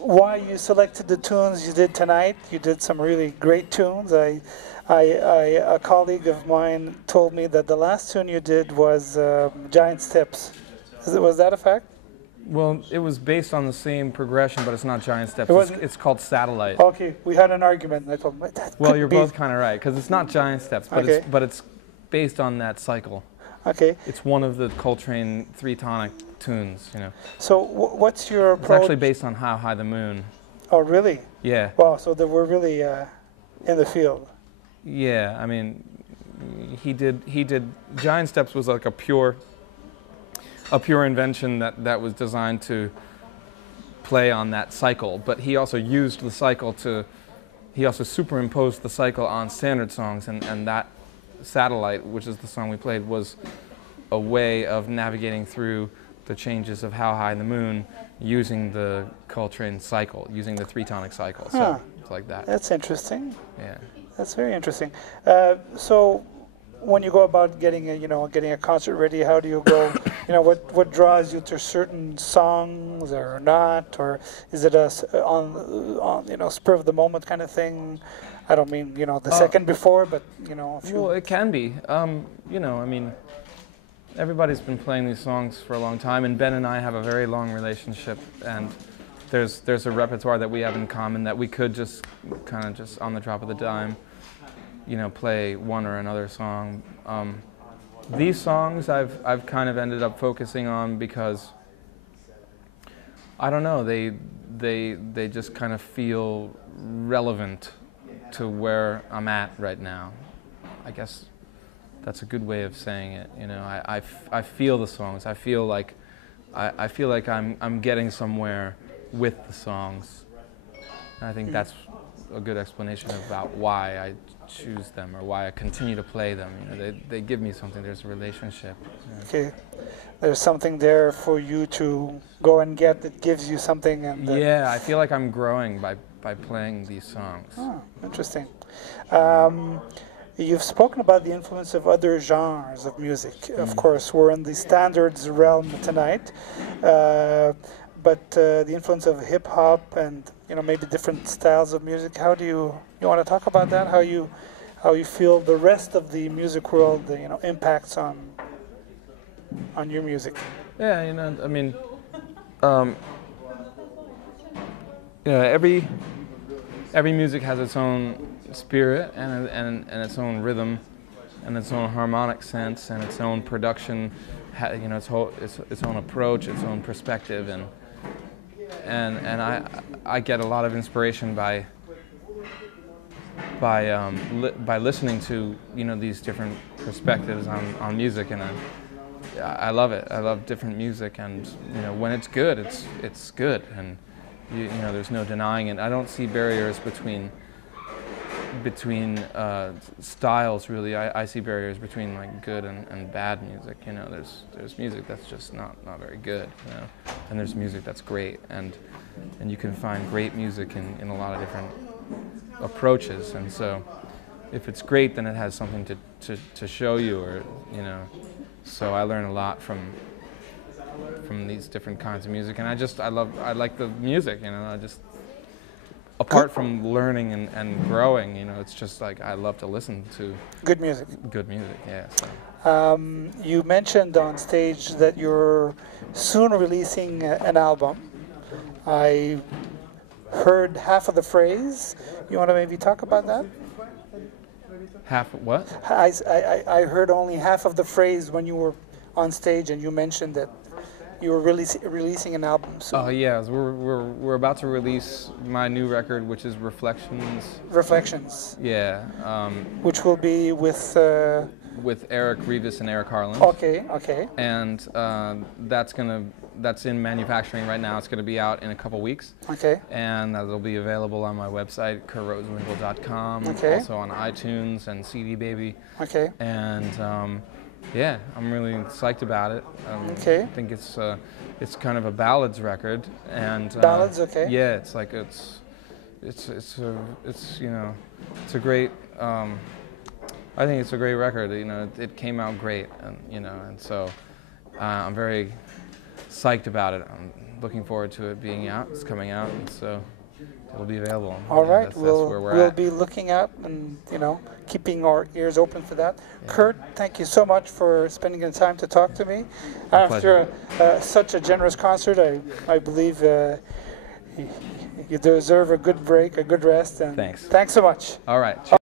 why you selected the tunes you did tonight. You did some really great tunes. A colleague of mine told me that the last tune you did was Giant Steps. Was that a fact? Well, it was based on the same progression, but it's not Giant Steps. It's called Satellite. Okay, we had an argument, and I told him that. Well, you're both kind of right, because it's not Giant Steps, but okay. it's based on that cycle. Okay. It's one of the Coltrane three-tonic tunes, you know. So what's your approach? It's actually based on How High the Moon. Oh, really? Yeah. Wow, so that we're really in the field. Yeah, I mean, he did. Giant Steps was like a pure invention that was designed to play on that cycle, but he also used the cycle he also superimposed the cycle on standard songs, and that Satellite, which is the song we played, was a way of navigating through the changes of How High the Moon using the Coltrane cycle, using the three-tonic cycle. So it's like that. That's interesting. Yeah. That's very interesting. So when you go about getting a concert ready, how do you go? What draws you to certain songs or not, or is it on spur of the moment kind of thing? I don't mean the second before, but Well, it can be. I mean, everybody's been playing these songs for a long time, and Ben and I have a very long relationship, and there's a repertoire that we have in common that we could just kind of just on the drop of the dime, play one or another song. These songs I've kind of ended up focusing on because I don't know, they just kind of feel relevant to where I'm at right now. I guess that's a good way of saying it. I feel the songs. I feel like I'm getting somewhere with the songs. And I think that's a good explanation about why I choose them or why I continue to play them. They give me something. There's a relationship. Okay, there's something there for you to go and get that gives you something. And yeah, I feel like I'm growing by playing these songs. Oh, interesting. You've spoken about the influence of other genres of music. Of course, we're in the standards realm tonight, but the influence of hip hop and maybe different styles of music. How do you want to talk about that? How you feel the rest of the music world impacts on your music? Yeah, I mean, every music has its own spirit and its own rhythm and its own harmonic sense and its own production, its own approach, its own perspective, and I get a lot of inspiration by listening to these different perspectives on music, and I love it. I love different music, and when it's good, it's good, and there's no denying it. I don't see barriers between styles, really. I see barriers between like good and bad music. There's music that's just not very good, and there's music that's great, and you can find great music in a lot of different approaches. And so if it's great, then it has something to show you, or so I learn a lot from these different kinds of music, and I like the music. Apart from learning and growing, it's just like I love to listen to good music. Good music, yeah. So. You mentioned on stage that you're soon releasing an album. I heard half of the phrase. You want to maybe talk about that? Half of what? I heard only half of the phrase when you were on stage, and you mentioned that you were releasing an album soon. Oh yeah, we're about to release my new record, which is Reflections. Reflections. Yeah. Which will be with Eric Revis and Eric Harlan. Okay. And that's in manufacturing right now. It's gonna be out in a couple weeks. Okay. And it'll be available on my website, kurtrosenwinkel.com. Okay. Also on iTunes and CD Baby. Okay. And yeah, I'm really psyched about it. Okay. I think it's kind of a ballads record, and ballads. Okay. Yeah, it's like it's a great. I think it's a great record. It came out great, and and so I'm very psyched about it. looking forward to it being out. It's coming out, and so it'll be available. All right, that's where we're we'll at. be looking out and keeping our ears open for that. Yeah. Kurt, thank you so much for spending the time to talk to me. After such a generous concert, I believe you deserve a good break, a good rest. And thanks. Thanks so much. All right.